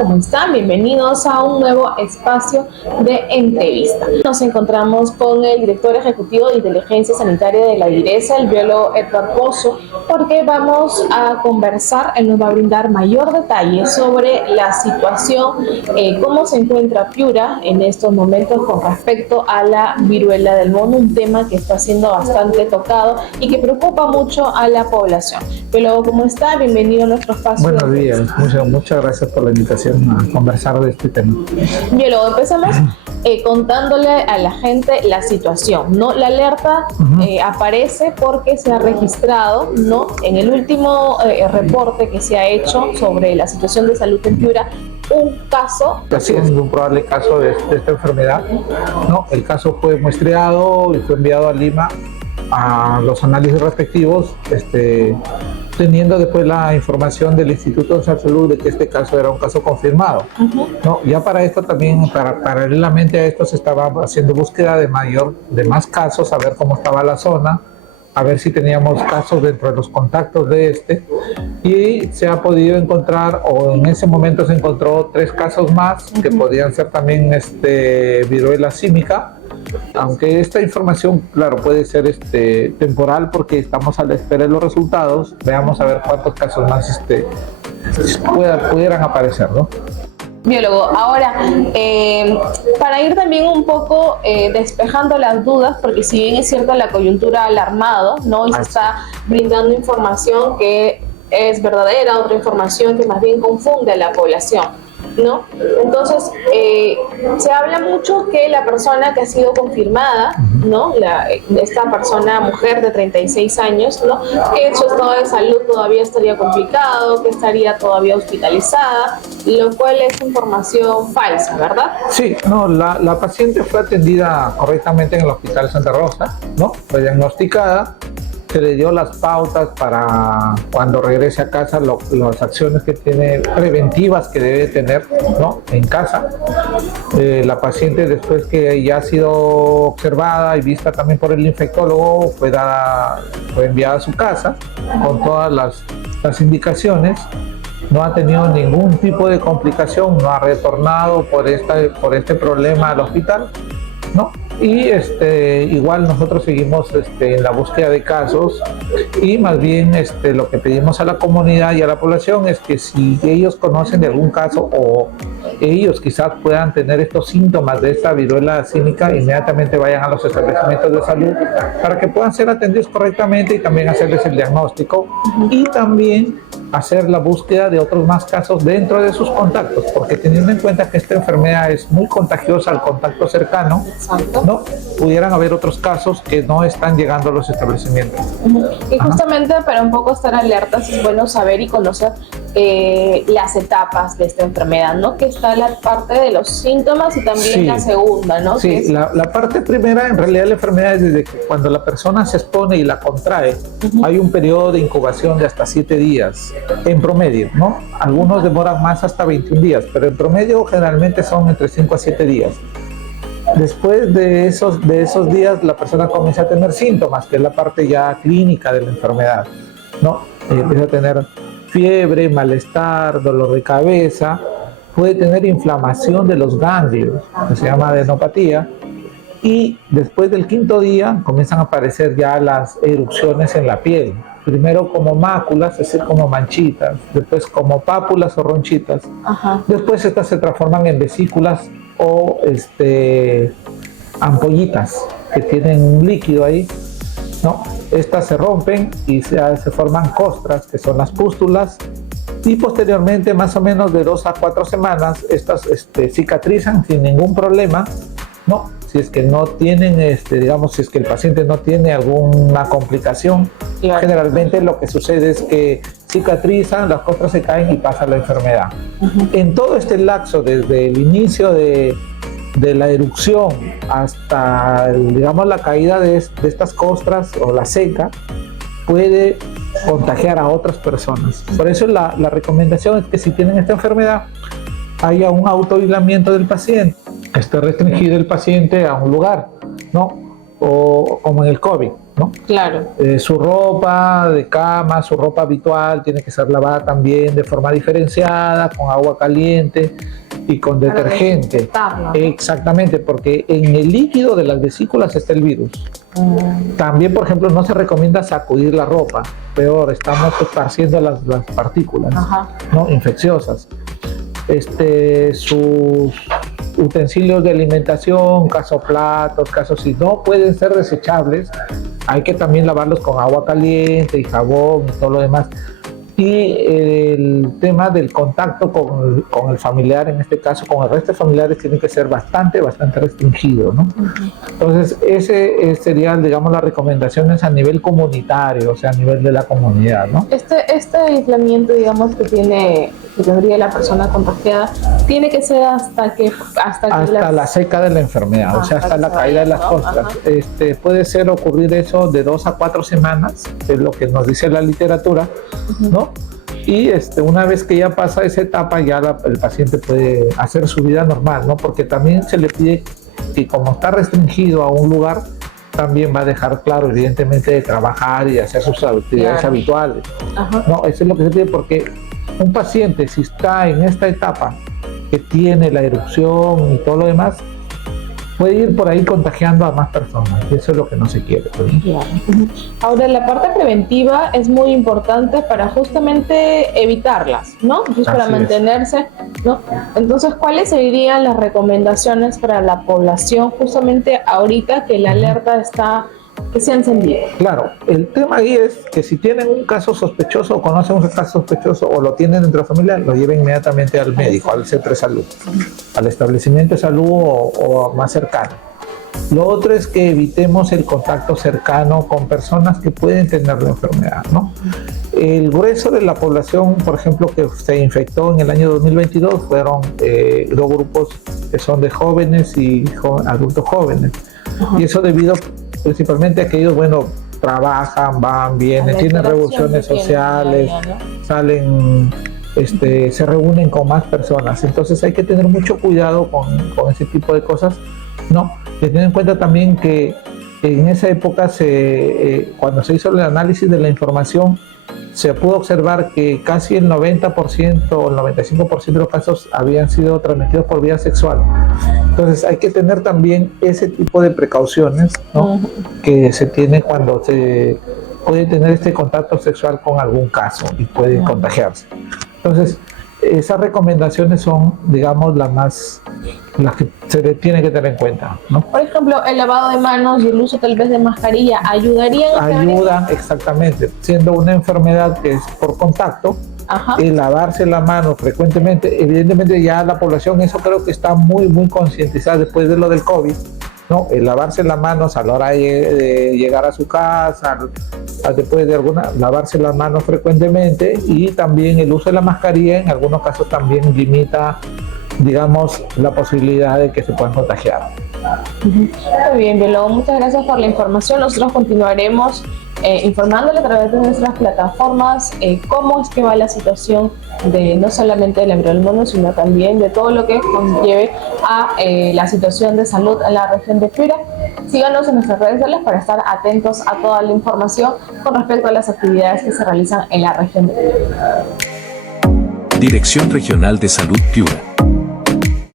¿Cómo están? Bienvenidos a un nuevo espacio de entrevista. Nos encontramos con el director ejecutivo de Inteligencia Sanitaria de la DIRESA, el biólogo Edward Pozo, porque vamos a conversar. Él nos va a brindar mayor detalle sobre la situación, cómo se encuentra Piura en estos momentos con respecto a la viruela del mono, un tema que está siendo bastante tocado y que preocupa mucho a la población. Biólogo, ¿cómo está? Bienvenido a nuestro espacio. Buenos días, muchas gracias por la invitación a conversar de este tema. Biólogo, empezamos contándole a la gente la situación, ¿no? La alerta aparece porque se ha registrado, ¿no? En el último reporte que se ha hecho sobre la situación de salud en Piura, un caso. Así es, un probable caso de esta enfermedad, ¿no? El caso fue muestreado y fue enviado a Lima a los análisis respectivos, teniendo después la información del Instituto de Salud de que este caso era un caso confirmado. ¿No? Ya para esto también, paralelamente a esto, se estaba haciendo búsqueda de más casos, a ver cómo estaba la zona, a ver si teníamos casos dentro de los contactos de y se ha podido encontrar, o en ese momento se encontró 3 casos más que podían ser también viruela símica. Aunque esta información, claro, puede ser temporal porque estamos a la espera de los resultados. Veamos a ver cuántos casos más pudieran aparecer, ¿no? Biólogo, ahora, para ir también un poco despejando las dudas, porque si bien es cierto la coyuntura ha alarmado, ¿no? Y se está brindando información que es verdadera, otra información que más bien confunde a la población, ¿no? Entonces, se habla mucho que la persona que ha sido confirmada, ¿no? Esta persona, mujer de 36 años, ¿no? Que su estado de salud todavía estaría complicado, que estaría todavía hospitalizada, lo cual es información falsa, ¿verdad? Sí, no, la paciente fue atendida correctamente en el Hospital Santa Rosa, ¿no? Fue diagnosticada. Se le dio las pautas para cuando regrese a casa, las acciones que tiene preventivas que debe tener, ¿no? En casa. La paciente, después que ya ha sido observada y vista también por el infectólogo, fue enviada a su casa con todas las indicaciones. No ha tenido ningún tipo de complicación, no ha retornado por este problema al hospital, ¿no? Y igual nosotros seguimos en la búsqueda de casos y más bien lo que pedimos a la comunidad y a la población es que si ellos conocen de algún caso o ellos quizás puedan tener estos síntomas de esta viruela símica, inmediatamente vayan a los establecimientos de salud para que puedan ser atendidos correctamente y también hacerles el diagnóstico y también hacer la búsqueda de otros más casos dentro de sus contactos, porque teniendo en cuenta que esta enfermedad es muy contagiosa al contacto cercano, ¿no? Pudieran haber otros casos que no están llegando a los establecimientos. Y justamente para un poco estar alertas es bueno saber y conocer las etapas de esta enfermedad, ¿no? Que está la parte de los síntomas y también la segunda, ¿no? Sí, la parte primera, en realidad la enfermedad es desde que cuando la persona se expone y la contrae, hay un periodo de incubación de hasta 7 días, en promedio, ¿no? Algunos demoran más hasta 21 días, pero en promedio generalmente son entre 5 a 7 días. Después de esos días la persona comienza a tener síntomas, que es la parte ya clínica de la enfermedad, ¿no? Empieza a tener fiebre, malestar, dolor de cabeza, puede tener inflamación de los ganglios, que se llama adenopatía, y después del 5.º día comienzan a aparecer ya las erupciones en la piel. Primero como máculas, es decir, como manchitas, después como pápulas o ronchitas. Después estas se transforman en vesículas o ampollitas que tienen un líquido ahí, ¿no? Estas se rompen y se forman costras, que son las pústulas, y posteriormente, más o menos de 2 a 4 semanas, estas cicatrizan sin ningún problema, ¿no? Si es que no tienen, si es que el paciente no tiene alguna complicación, generalmente lo que sucede es que cicatrizan, las costras se caen y pasa la enfermedad. En todo este lapso, desde el inicio de la erupción hasta, la caída de estas costras o la seca, puede contagiar a otras personas. Por eso la recomendación es que si tienen esta enfermedad, haya un autoaislamiento del paciente, esté restringido el paciente a un lugar, ¿no? O como en el COVID, ¿no? Claro. Su ropa de cama, su ropa habitual tiene que ser lavada también de forma diferenciada, con agua caliente y con Para detergente. desinfectarlo, ¿no? Exactamente, porque en el líquido de las vesículas está el virus. También, por ejemplo, no se recomienda sacudir la ropa. Peor, estamos esparciendo las partículas, ¿no? Infecciosas. Sus utensilios de alimentación, caso platos, casos si no pueden ser desechables, hay que también lavarlos con agua caliente y jabón y todo lo demás. Y el tema del contacto con el familiar, en este caso con el resto de familiares, tiene que ser bastante restringido, ¿no? Entonces, ese serían, digamos, las recomendaciones a nivel comunitario, o sea, a nivel de la comunidad, ¿no? Este aislamiento, digamos, que tendría la persona contagiada, tiene que ser hasta la seca de la enfermedad, o sea, hasta la caída de las costras. Puede ser ocurrir eso de 2 a 4 semanas, es lo que nos dice la literatura, ¿no? Y una vez que ya pasa esa etapa, ya el paciente puede hacer su vida normal, ¿no? Porque también se le pide que, como está restringido a un lugar, también va a dejar claro, evidentemente, de trabajar y hacer sus actividades habituales. No, eso es lo que se pide, porque un paciente, si está en esta etapa que tiene la erupción y todo lo demás, puede ir por ahí contagiando a más personas, y eso es lo que no se quiere, ¿no? Ahora, la parte preventiva es muy importante para justamente evitarlas, ¿no? Pues para mantenerse, ¿no? Entonces, ¿cuáles serían las recomendaciones para la población justamente ahorita que la alerta que se ha encendido? Claro, el tema ahí es que si tienen un caso sospechoso o conocen un caso sospechoso o lo tienen dentro de la familia, lo lleven inmediatamente al médico, al centro de salud, al establecimiento de salud o más cercano. Lo otro es que evitemos el contacto cercano con personas que pueden tener la enfermedad, ¿no? El grueso de la población, por ejemplo, que se infectó en el año 2022 fueron 2 grupos que son de jóvenes y adultos jóvenes. Y eso debido principalmente a que ellos, bueno, trabajan, van, vienen, tienen revoluciones sociales, salen, se reúnen con más personas. Entonces hay que tener mucho cuidado con ese tipo de cosas, ¿no? Tener en cuenta también que en esa época, cuando se hizo el análisis de la información, se pudo observar que casi el 90% o el 95% de los casos habían sido transmitidos por vía sexual. Entonces hay que tener también ese tipo de precauciones, ¿no? Que se tiene cuando se puede tener este contacto sexual con algún caso y puede contagiarse. Entonces, esas recomendaciones son, digamos, las que se le tiene que tener en cuenta, ¿no? Por ejemplo, el lavado de manos y el uso tal vez de mascarilla ¿ayudarían? Ayudan, exactamente. Siendo una enfermedad que es por contacto, el lavarse la mano frecuentemente, evidentemente ya la población, eso creo que está muy concientizada después de lo del COVID, ¿no? El lavarse las manos a la hora de llegar a su casa, después de lavarse las manos frecuentemente, y también el uso de la mascarilla en algunos casos también limita, digamos, la posibilidad de que se puedan contagiar. Muy bien, Biólogo, muchas gracias por la información. Nosotros continuaremos informándole a través de nuestras plataformas cómo es que va la situación de no solamente de la viruela del mono, sino también de todo lo que conlleve a la situación de salud en la región de Piura. Síganos en nuestras redes sociales para estar atentos a toda la información con respecto a las actividades que se realizan en la región de Piura. Dirección Regional de Salud Piura.